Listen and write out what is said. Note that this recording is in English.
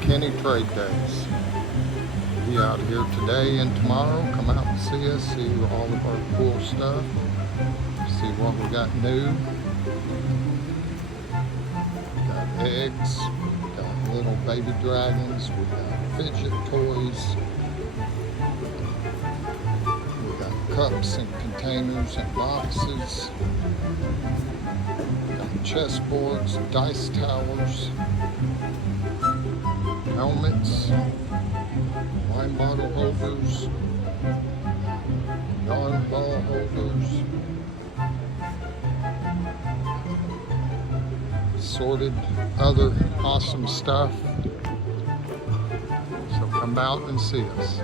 McKinney Trade Days. Be out here today and tomorrow. Come out and see us, see all of our cool stuff, see what we got new. We got eggs, we got little baby dragons, we got fidget toys, we got cups and containers and boxes, we got chessboards, dice towers, helmets, wine bottle holders, yarn ball holders, assorted other awesome stuff. So come out and see us.